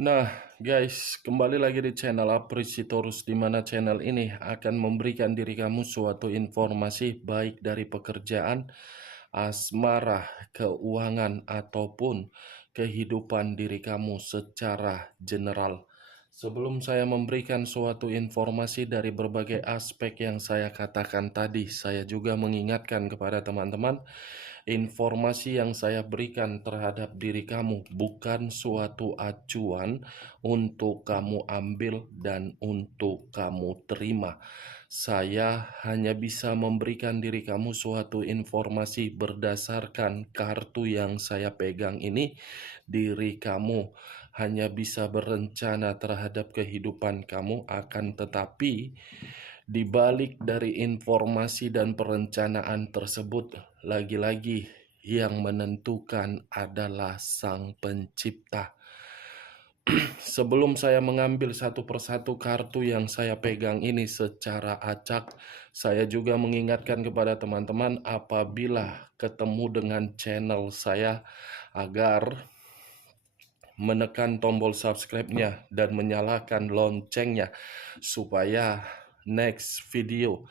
Nah, guys, kembali lagi di channel Aprisitorus, di mana channel ini akan memberikan diri kamu suatu informasi baik dari pekerjaan, asmara, keuangan, ataupun kehidupan diri kamu secara general. Sebelum saya memberikan suatu informasi dari berbagai aspek yang saya katakan tadi, saya juga mengingatkan kepada teman-teman, informasi yang saya berikan terhadap diri kamu bukan suatu acuan untuk kamu ambil dan untuk kamu terima. Saya hanya bisa memberikan diri kamu suatu informasi berdasarkan kartu yang saya pegang ini. Diri kamu hanya bisa berencana terhadap kehidupan kamu, akan tetapi di balik dari informasi dan perencanaan tersebut, lagi-lagi yang menentukan adalah Sang Pencipta. Sebelum saya mengambil satu persatu kartu yang saya pegang ini secara acak, saya juga mengingatkan kepada teman-teman apabila ketemu dengan channel saya agar menekan tombol subscribe-nya dan menyalakan loncengnya supaya next video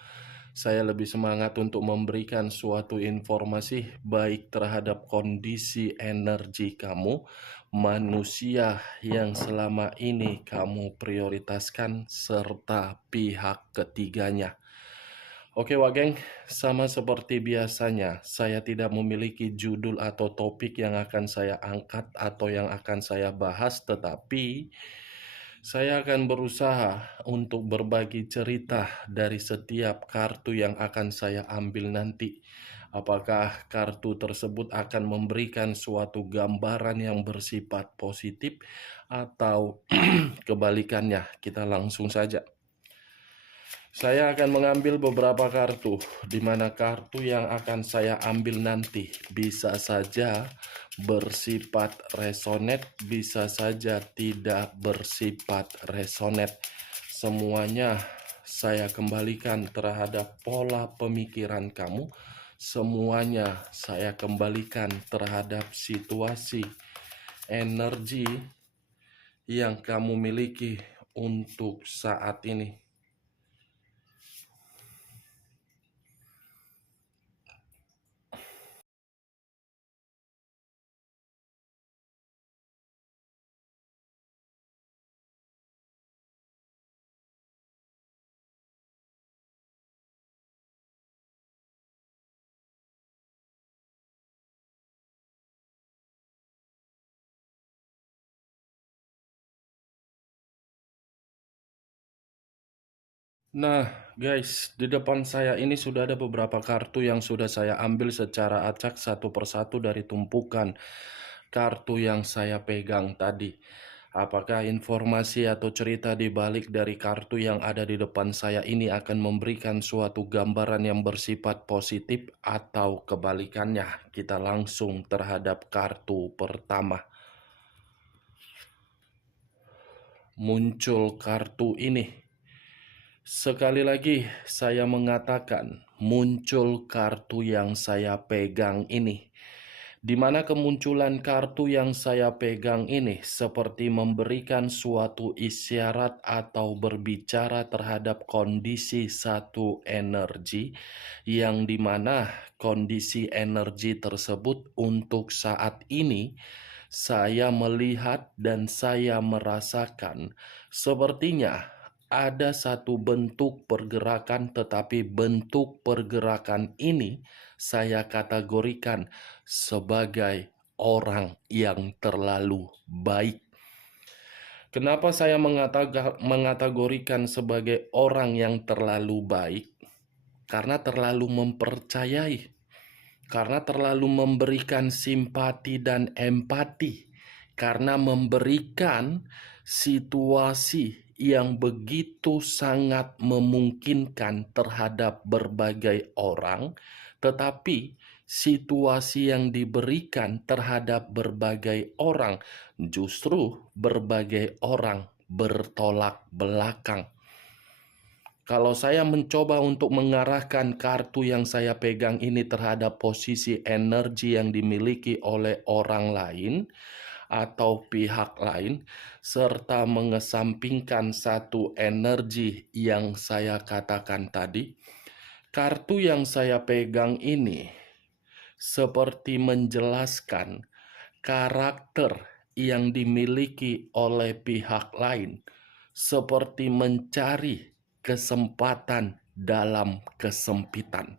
saya lebih semangat untuk memberikan suatu informasi baik terhadap kondisi energi kamu, manusia yang selama ini kamu prioritaskan, serta pihak ketiganya. Oke Wak sama seperti biasanya, saya tidak memiliki judul atau topik yang akan saya angkat atau yang akan saya bahas, tetapi saya akan berusaha untuk berbagi cerita dari setiap kartu yang akan saya ambil nanti. Apakah kartu tersebut akan memberikan suatu gambaran yang bersifat positif atau kebalikannya? Kita langsung saja. Saya akan mengambil beberapa kartu, di mana kartu yang akan saya ambil nanti bisa saja bersifat resonate, bisa saja tidak bersifat resonate. Semuanya saya kembalikan terhadap pola pemikiran kamu. Semuanya saya kembalikan terhadap situasi energi yang kamu miliki untuk saat ini. Nah, guys, di depan saya ini sudah ada beberapa kartu yang sudah saya ambil secara acak satu persatu dari tumpukan kartu yang saya pegang tadi. Apakah informasi atau cerita di balik dari kartu yang ada di depan saya ini akan memberikan suatu gambaran yang bersifat positif atau kebalikannya? Kita langsung terhadap kartu pertama. Muncul kartu ini. Sekali lagi saya mengatakan muncul kartu yang saya pegang ini, di mana kemunculan kartu yang saya pegang ini seperti memberikan suatu isyarat atau berbicara terhadap kondisi satu energi, yang dimana kondisi energi tersebut untuk saat ini saya melihat dan saya merasakan sepertinya ada satu bentuk pergerakan, tetapi bentuk pergerakan ini saya kategorikan sebagai orang yang terlalu baik. Kenapa saya mengategorikan sebagai orang yang terlalu baik? Karena terlalu mempercayai, karena terlalu memberikan simpati dan empati, karena memberikan situasi yang begitu sangat memungkinkan terhadap berbagai orang, tetapi situasi yang diberikan terhadap berbagai orang justru berbagai orang bertolak belakang. Kalau saya mencoba untuk mengarahkan kartu yang saya pegang ini terhadap posisi energi yang dimiliki oleh orang lain, atau pihak lain, serta mengesampingkan satu energi yang saya katakan tadi, kartu yang saya pegang ini seperti menjelaskan karakter yang dimiliki oleh pihak lain, seperti mencari kesempatan dalam kesempitan.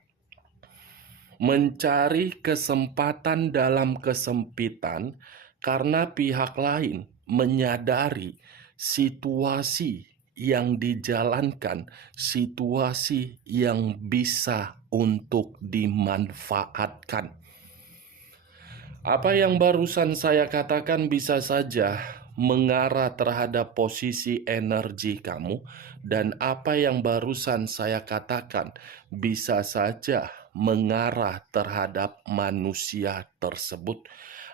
Mencari kesempatan dalam kesempitan karena pihak lain menyadari situasi yang dijalankan, situasi yang bisa untuk dimanfaatkan. Apa yang barusan saya katakan bisa saja mengarah terhadap posisi energi kamu, dan apa yang barusan saya katakan bisa saja mengarah terhadap manusia tersebut.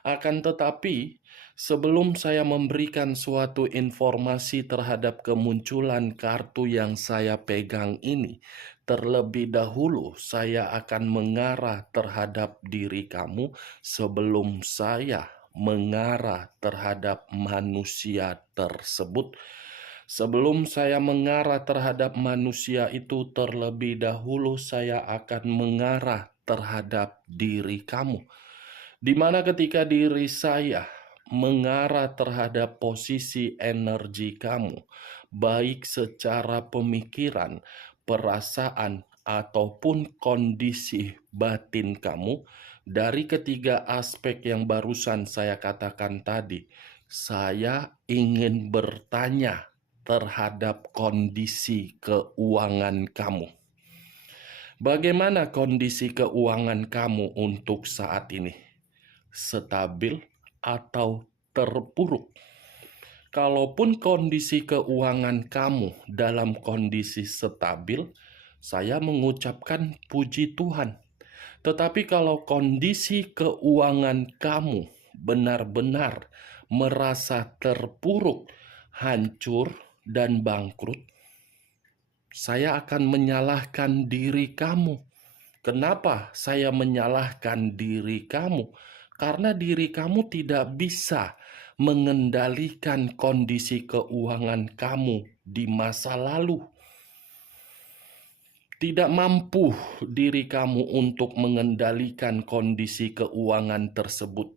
Akan tetapi, sebelum saya memberikan suatu informasi terhadap kemunculan kartu yang saya pegang ini, terlebih dahulu saya akan mengarah terhadap diri kamu sebelum saya mengarah terhadap manusia tersebut. Sebelum saya mengarah terhadap manusia itu, terlebih dahulu saya akan mengarah terhadap diri kamu. Di mana ketika diri saya mengarah terhadap posisi energi kamu, baik secara pemikiran, perasaan, ataupun kondisi batin kamu, dari ketiga aspek yang barusan saya katakan tadi, saya ingin bertanya terhadap kondisi keuangan kamu. Bagaimana kondisi keuangan kamu untuk saat ini? Stabil atau terpuruk? Kalaupun kondisi keuangan kamu dalam kondisi stabil, saya mengucapkan puji Tuhan. Tetapi kalau kondisi keuangan kamu benar-benar merasa terpuruk, hancur, dan bangkrut, saya akan menyalahkan diri kamu. Kenapa saya menyalahkan diri kamu? Karena diri kamu tidak bisa mengendalikan kondisi keuangan kamu di masa lalu. Tidak mampu diri kamu untuk mengendalikan kondisi keuangan tersebut.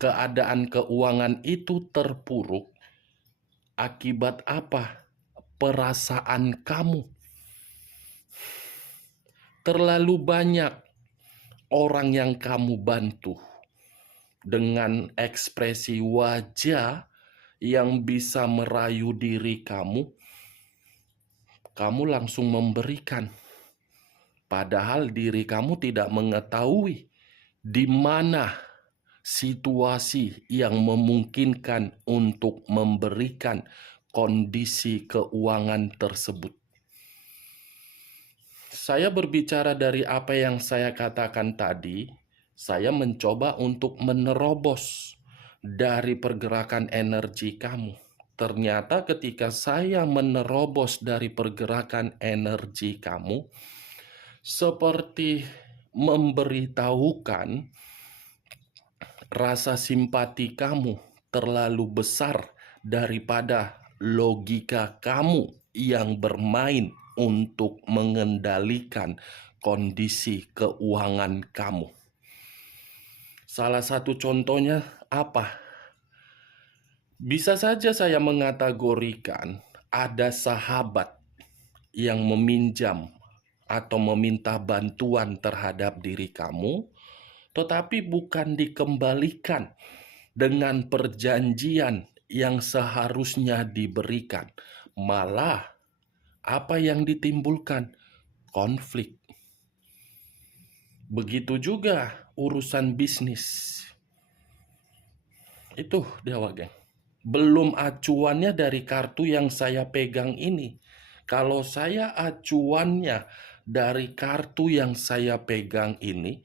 Keadaan keuangan itu terpuruk akibat apa? Perasaan kamu. Terlalu banyak orang yang kamu bantu dengan ekspresi wajah yang bisa merayu diri kamu, kamu langsung memberikan. Padahal diri kamu tidak mengetahui di mana situasi yang memungkinkan untuk memberikan kondisi keuangan tersebut. Saya berbicara dari apa yang saya katakan tadi, saya mencoba untuk menerobos dari pergerakan energi kamu. Ternyata ketika saya menerobos dari pergerakan energi kamu, seperti memberitahukan rasa simpati kamu terlalu besar daripada logika kamu yang bermain untuk mengendalikan kondisi keuangan kamu. Salah satu contohnya apa? Bisa saja saya mengategorikan ada sahabat yang meminjam atau meminta bantuan terhadap diri kamu, tetapi bukan dikembalikan dengan perjanjian yang seharusnya diberikan. Malah apa yang ditimbulkan? Konflik. Begitu juga urusan bisnis. Itu dia, geng. Belum acuannya dari kartu yang saya pegang ini. Kalau saya acuannya dari kartu yang saya pegang ini,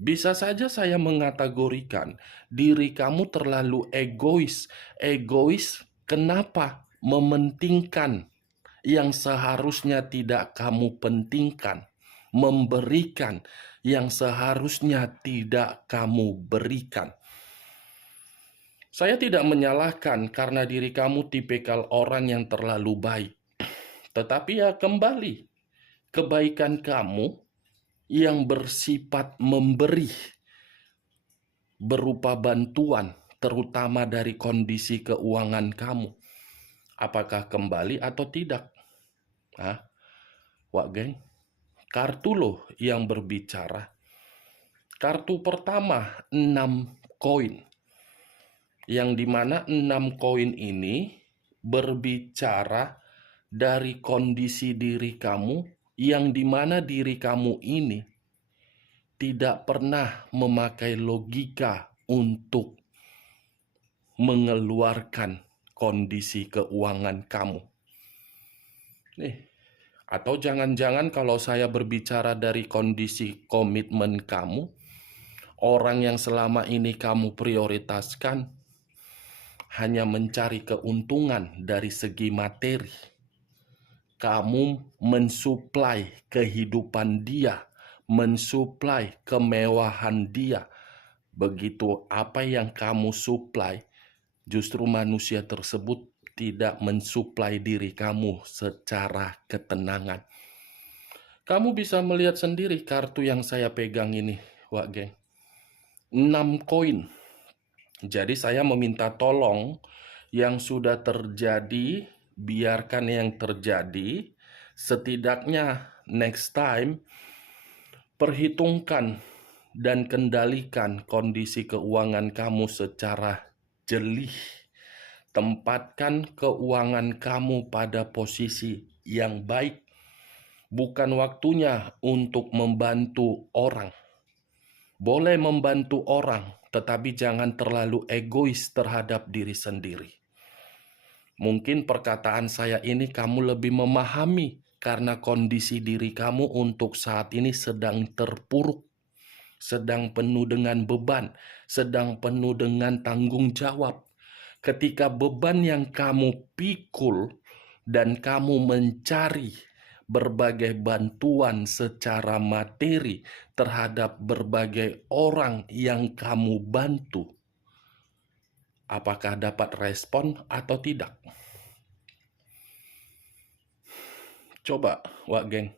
bisa saja saya mengategorikan diri kamu terlalu egois. Egois kenapa? Mementingkan yang seharusnya tidak kamu pentingkan. Memberikan yang seharusnya tidak kamu berikan. Saya tidak menyalahkan karena diri kamu tipikal orang yang terlalu baik. Tetapi ya kembali, kebaikan kamu yang bersifat memberi berupa bantuan, terutama dari kondisi keuangan kamu. Apakah kembali atau tidak? Hah? Wak geng, kartu loh yang berbicara. Kartu pertama 6 koin. Yang dimana 6 koin ini berbicara dari kondisi diri kamu, yang dimana diri kamu ini tidak pernah memakai logika untuk mengeluarkan kondisi keuangan kamu. Nih, atau jangan-jangan kalau saya berbicara dari kondisi komitmen kamu, orang yang selama ini kamu prioritaskan hanya mencari keuntungan dari segi materi. Kamu mensuplai kehidupan dia, mensuplai kemewahan dia. Begitu apa yang kamu suplai, justru manusia tersebut tidak mensuplai diri kamu secara ketenangan. Kamu bisa melihat sendiri kartu yang saya pegang ini, Wak geng. 6 koin. Jadi saya meminta tolong yang sudah terjadi, biarkan yang terjadi. Setidaknya next time, perhitungkan dan kendalikan kondisi keuangan kamu secara jelih. Tempatkan keuangan kamu pada posisi yang baik. Bukan waktunya untuk membantu orang. Boleh membantu orang, tetapi jangan terlalu egois terhadap diri sendiri. Mungkin perkataan saya ini kamu lebih memahami karena kondisi diri kamu untuk saat ini sedang terpuruk, sedang penuh dengan beban, sedang penuh dengan tanggung jawab. Ketika beban yang kamu pikul dan kamu mencari berbagai bantuan secara materi terhadap berbagai orang yang kamu bantu, apakah dapat respon atau tidak? Coba, Wak geng.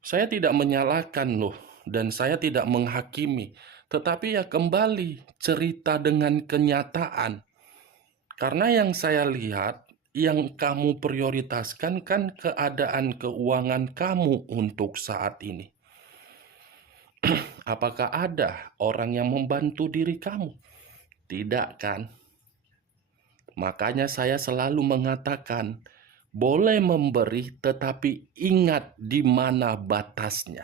Saya tidak menyalahkan loh, dan saya tidak menghakimi. Tetapi ya kembali cerita dengan kenyataan. Karena yang saya lihat, yang kamu prioritaskan kan keadaan keuangan kamu untuk saat ini. Apakah ada orang yang membantu diri kamu? Tidak kan? Makanya saya selalu mengatakan, boleh memberi tetapi ingat di mana batasnya.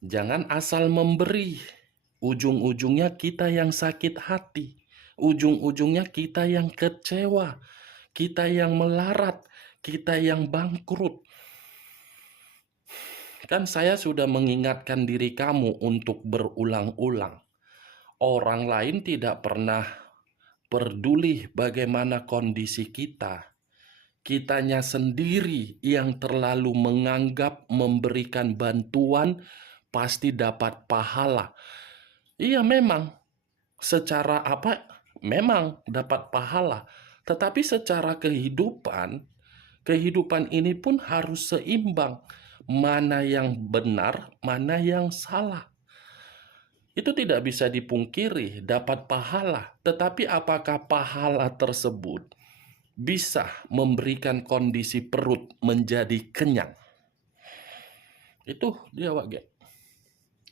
Jangan asal memberi. Ujung-ujungnya kita yang sakit hati. Ujung-ujungnya kita yang kecewa. Kita yang melarat. Kita yang bangkrut. Kan saya sudah mengingatkan diri kamu untuk berulang-ulang. Orang lain tidak pernah peduli bagaimana kondisi kita. Kitanya sendiri yang terlalu menganggap memberikan bantuan pasti dapat pahala. Iya memang, secara apa? Memang dapat pahala. Tetapi secara kehidupan ini pun harus seimbang. Mana yang benar, mana yang salah. Itu tidak bisa dipungkiri, dapat pahala. Tetapi apakah pahala tersebut bisa memberikan kondisi perut menjadi kenyang? Itu dia, Wak geng.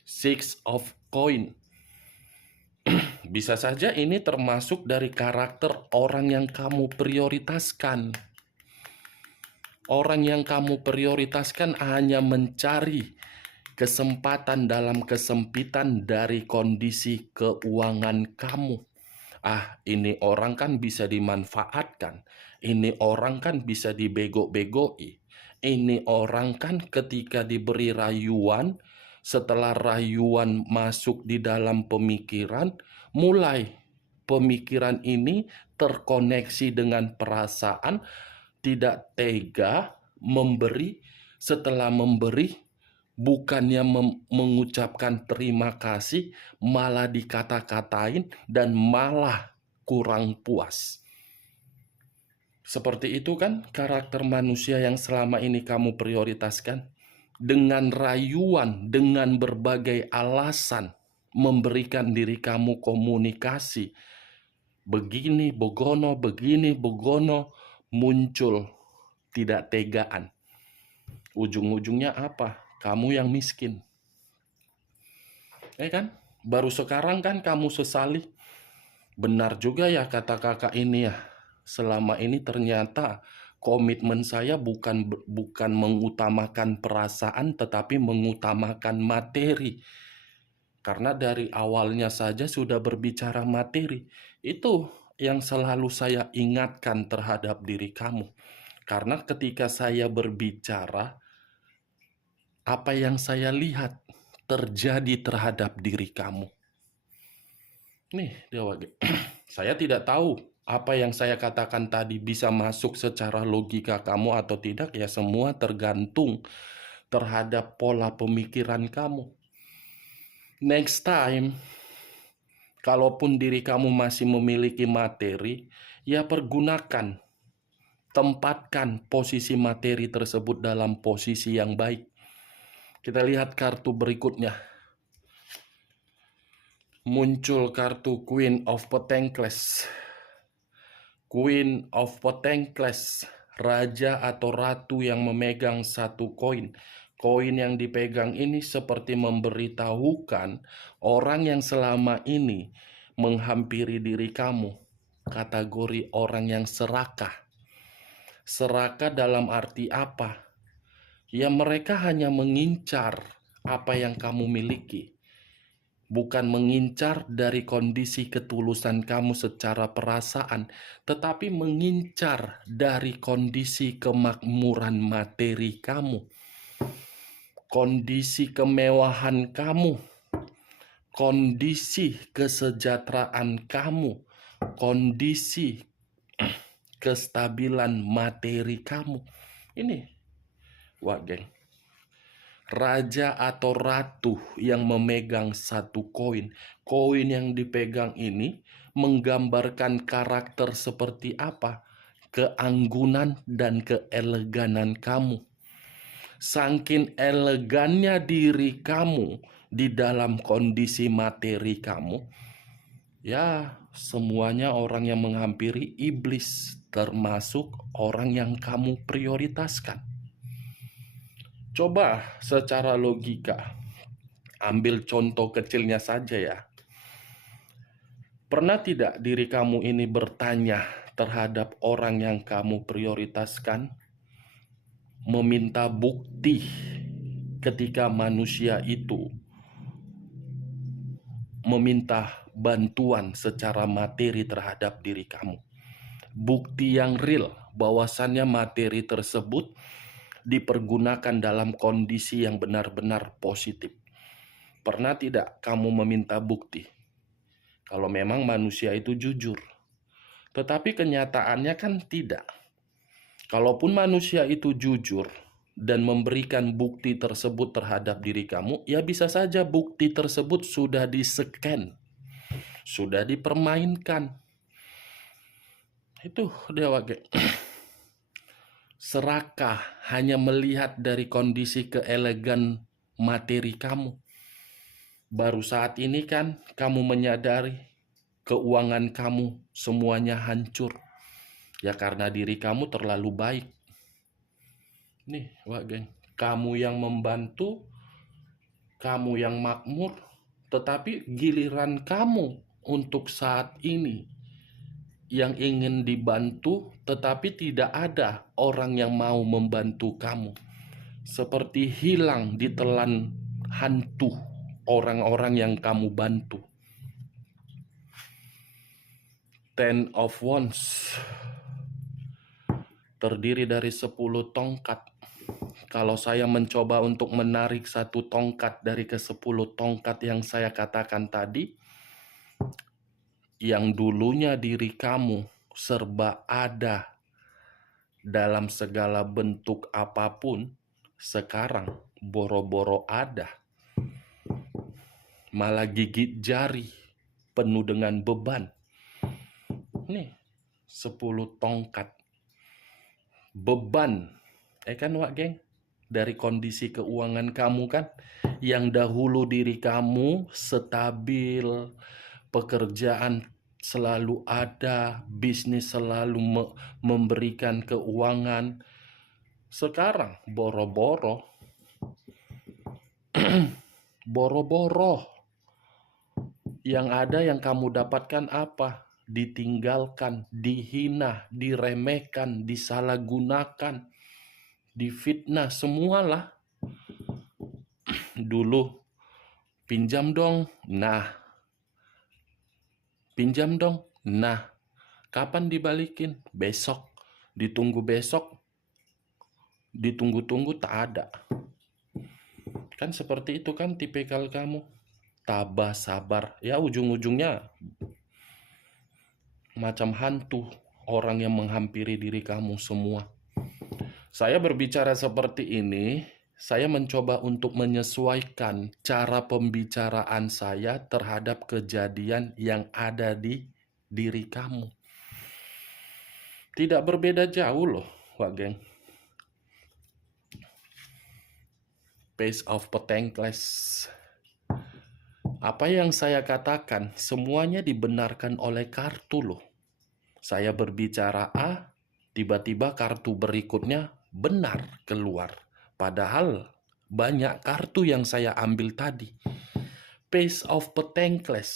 6 of coin. Bisa saja ini termasuk dari karakter orang yang kamu prioritaskan. Orang yang kamu prioritaskan hanya mencari kesempatan dalam kesempitan dari kondisi keuangan kamu. Ini orang kan bisa dimanfaatkan. Ini orang kan bisa dibego-begoi. Ini orang kan ketika diberi rayuan, setelah rayuan masuk di dalam pemikiran, mulai pemikiran ini terkoneksi dengan perasaan, tidak tega memberi, setelah memberi bukannya mengucapkan terima kasih, malah dikata-katain dan malah kurang puas. Seperti itu kan karakter manusia yang selama ini kamu prioritaskan? Dengan rayuan, dengan berbagai alasan, memberikan diri kamu komunikasi. Begini, begono, muncul tidak tegaan. Ujung-ujungnya apa? Kamu yang miskin. Kan? Baru sekarang kan kamu sesali. Benar juga ya kata kakak ini ya. Selama ini ternyata komitmen saya bukan mengutamakan perasaan tetapi mengutamakan materi. Karena dari awalnya saja sudah berbicara materi. Itu yang selalu saya ingatkan terhadap diri kamu. Karena ketika saya berbicara, apa yang saya lihat terjadi terhadap diri kamu. Nih, Dewa, saya tidak tahu apa yang saya katakan tadi bisa masuk secara logika kamu atau tidak, ya semua tergantung terhadap pola pemikiran kamu. Next time, kalaupun diri kamu masih memiliki materi, ya pergunakan, tempatkan posisi materi tersebut dalam posisi yang baik. Kita lihat kartu berikutnya. Muncul kartu Queen of Pentacles. Queen of Pentacles, raja atau ratu yang memegang satu koin. Koin yang dipegang ini seperti memberitahukan orang yang selama ini menghampiri diri kamu. Kategori orang yang serakah. Serakah dalam arti apa? Ya mereka hanya mengincar apa yang kamu miliki. Bukan mengincar dari kondisi ketulusan kamu secara perasaan, tetapi mengincar dari kondisi kemakmuran materi kamu, kondisi kemewahan kamu, kondisi kesejahteraan kamu, kondisi kestabilan materi kamu. Ini, wah geng, raja atau ratu yang memegang satu koin. Koin yang dipegang ini menggambarkan karakter seperti apa? Keanggunan dan keeleganan kamu. Saking elegannya diri kamu di dalam kondisi materi kamu, ya semuanya orang yang menghampiri iblis, termasuk orang yang kamu prioritaskan. Coba secara logika, ambil contoh kecilnya saja ya. Pernah tidak diri kamu ini bertanya terhadap orang yang kamu prioritaskan? Meminta bukti ketika manusia itu meminta bantuan secara materi terhadap diri kamu. Bukti yang real bahwasannya materi tersebut dipergunakan dalam kondisi yang benar-benar positif. Pernah tidak kamu meminta bukti? Kalau memang manusia itu jujur. Tetapi kenyataannya kan tidak. Kalaupun manusia itu jujur dan memberikan bukti tersebut terhadap diri kamu, ya bisa saja bukti tersebut sudah di-scan, sudah dipermainkan. Itu Dewa. Serakah hanya melihat dari kondisi keelegan materi kamu. Baru saat ini kan kamu menyadari keuangan kamu semuanya hancur. Ya karena diri kamu terlalu baik. Nih, wah geng, kamu yang membantu, kamu yang makmur, tetapi giliran kamu untuk saat ini yang ingin dibantu, tetapi tidak ada orang yang mau membantu kamu. Seperti hilang ditelan hantu orang-orang yang kamu bantu. Ten of Wands terdiri dari 10 tongkat. Kalau saya mencoba untuk menarik satu tongkat dari ke-10 tongkat yang saya katakan tadi, yang dulunya diri kamu serba ada dalam segala bentuk apapun, sekarang boro-boro ada, malah gigit jari, penuh dengan beban. Nih, 10 tongkat. Beban. Kan Wak geng? Dari kondisi keuangan kamu kan, yang dahulu diri kamu stabil, pekerjaan selalu ada, bisnis selalu memberikan keuangan. Sekarang boro-boro, boro-boro. Yang ada yang kamu dapatkan apa? Ditinggalkan, dihina, diremehkan, disalahgunakan, difitnah, semualah. Dulu pinjam dong, nah. Pinjam dong, nah. Kapan dibalikin? Besok. Ditunggu besok, ditunggu-tunggu tak ada. Kan seperti itu kan tipikal kamu. Tabah, sabar. Ya ujung-ujungnya macam hantu, orang yang menghampiri diri kamu semua. Saya berbicara seperti ini, saya mencoba untuk menyesuaikan cara pembicaraan saya terhadap kejadian yang ada di diri kamu. Tidak berbeda jauh loh, Wak geng. Pace of Petengkles. Apa yang saya katakan semuanya dibenarkan oleh kartu loh. Saya berbicara A, tiba-tiba kartu berikutnya benar keluar. Padahal banyak kartu yang saya ambil tadi. Pace of Petengkles.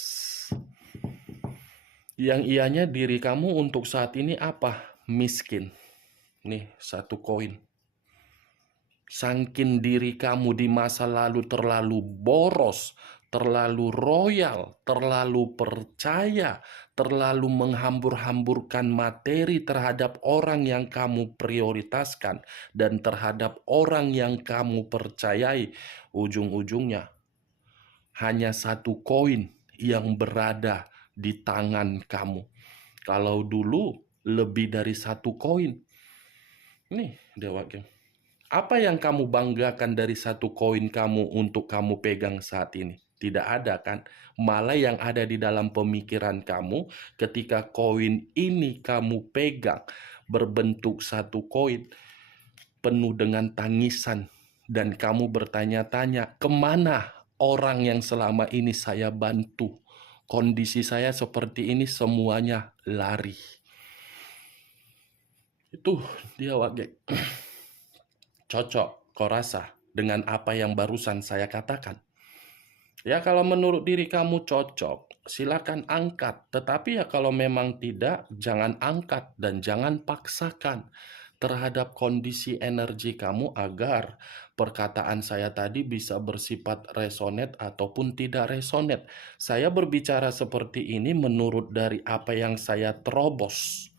Yang ianya diri kamu untuk saat ini apa? Miskin. Nih, 1 koin. Saking diri kamu di masa lalu terlalu boros, terlalu royal, terlalu percaya, terlalu menghambur-hamburkan materi terhadap orang yang kamu prioritaskan dan terhadap orang yang kamu percayai, ujung-ujungnya hanya 1 koin yang berada di tangan kamu. Kalau dulu lebih dari 1 koin. Nih, Dewa Geng. Apa yang kamu banggakan dari 1 koin kamu untuk kamu pegang saat ini? Tidak ada kan? Malah yang ada di dalam pemikiran kamu ketika koin ini kamu pegang berbentuk 1 koin penuh dengan tangisan. Dan kamu bertanya-tanya, kemana orang yang selama ini saya bantu? Kondisi saya seperti ini semuanya lari. Itu dia Wak geng. Cocok, kau rasa, dengan apa yang barusan saya katakan? Ya kalau menurut diri kamu cocok, silakan angkat. Tetapi ya kalau memang tidak, jangan angkat dan jangan paksakan terhadap kondisi energi kamu agar perkataan saya tadi bisa bersifat resonate ataupun tidak resonate. Saya berbicara seperti ini menurut dari apa yang saya terobos.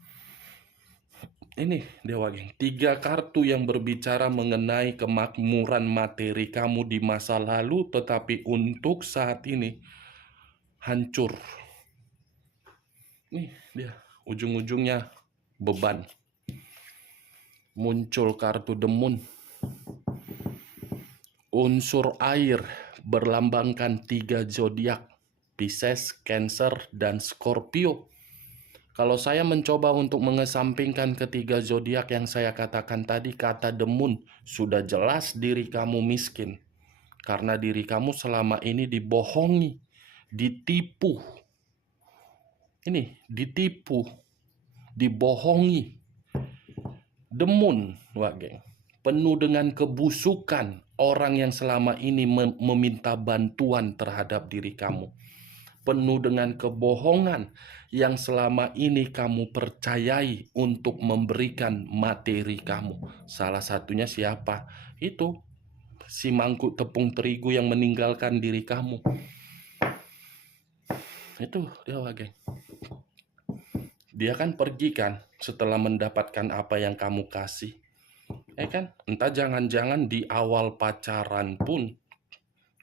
Ini Dewa Geng, 3 kartu yang berbicara mengenai kemakmuran materi kamu di masa lalu, tetapi untuk saat ini hancur. Nih dia, ujung-ujungnya beban. Muncul kartu demun. Unsur air berlambangkan 3 zodiak, Pisces, Cancer, dan Scorpio. Kalau saya mencoba untuk mengesampingkan ketiga zodiak yang saya katakan tadi, kata demun, sudah jelas diri kamu miskin. Karena diri kamu selama ini dibohongi, ditipu. Ini, ditipu, dibohongi. Demun, Wak geng, penuh dengan kebusukan orang yang selama ini meminta bantuan terhadap diri kamu. Penuh dengan kebohongan yang selama ini kamu percayai untuk memberikan materi kamu. Salah satunya siapa? Itu si mangkuk tepung terigu yang meninggalkan diri kamu. Itu dia geng. Dia kan pergi kan setelah mendapatkan apa yang kamu kasih. Kan? Entah jangan-jangan di awal pacaran pun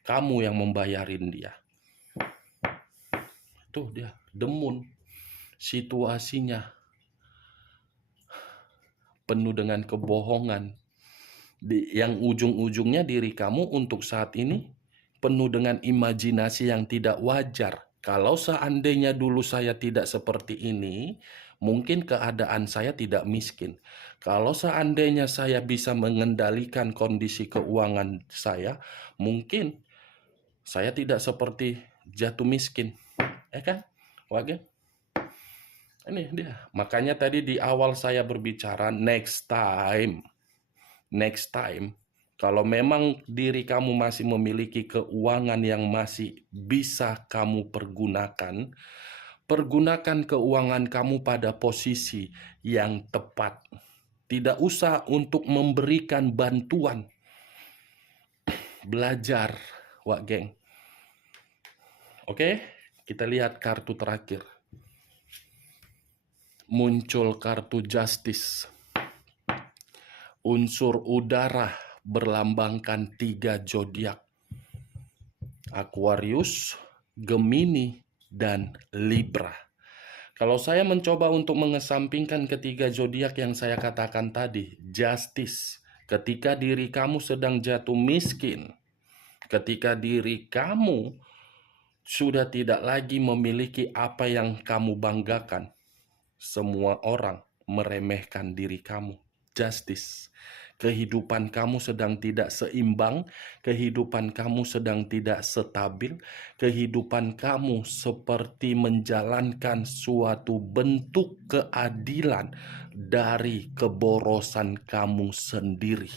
kamu yang membayarin dia. Tuh dia, demun. Situasinya penuh dengan kebohongan, yang ujung-ujungnya diri kamu untuk saat ini penuh dengan imajinasi yang tidak wajar. Kalau seandainya dulu saya tidak seperti ini, mungkin keadaan saya tidak miskin. Kalau seandainya saya bisa mengendalikan kondisi keuangan saya, mungkin saya tidak seperti jatuh miskin. Ya kan? Wagen? Ini dia. Makanya tadi di awal saya berbicara next time, kalau memang diri kamu masih memiliki keuangan yang masih bisa kamu pergunakan, pergunakan keuangan kamu pada posisi yang tepat. Tidak usah untuk memberikan bantuan. Belajar, Wak Geng. Oke, kita lihat kartu terakhir. Muncul kartu Justice. Unsur udara berlambangkan 3 zodiak. Aquarius, Gemini, dan Libra. Kalau saya mencoba untuk mengesampingkan ketiga zodiak yang saya katakan tadi, Justice, ketika diri kamu sedang jatuh miskin, ketika diri kamu sudah tidak lagi memiliki apa yang kamu banggakan, semua orang meremehkan diri kamu. Justice. Kehidupan kamu sedang tidak seimbang, kehidupan kamu sedang tidak stabil, kehidupan kamu seperti menjalankan suatu bentuk keadilan dari keborosan kamu sendiri.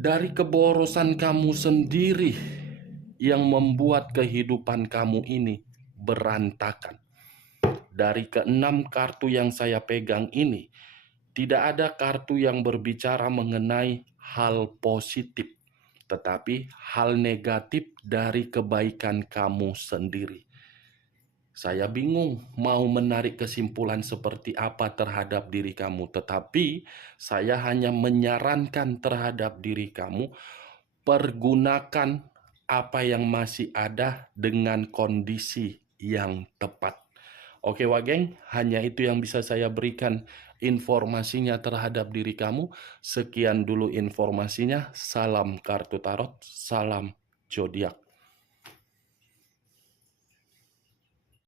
Dari keborosan kamu sendiri yang membuat kehidupan kamu ini berantakan. Dari ke-6 kartu yang saya pegang ini, tidak ada kartu yang berbicara mengenai hal positif, tetapi hal negatif dari kebaikan kamu sendiri. Saya bingung mau menarik kesimpulan seperti apa terhadap diri kamu, tetapi saya hanya menyarankan terhadap diri kamu, pergunakan apa yang masih ada dengan kondisi yang tepat. Oke Wageng, hanya itu yang bisa saya berikan informasinya terhadap diri kamu. Sekian dulu informasinya. Salam kartu tarot, salam zodiak.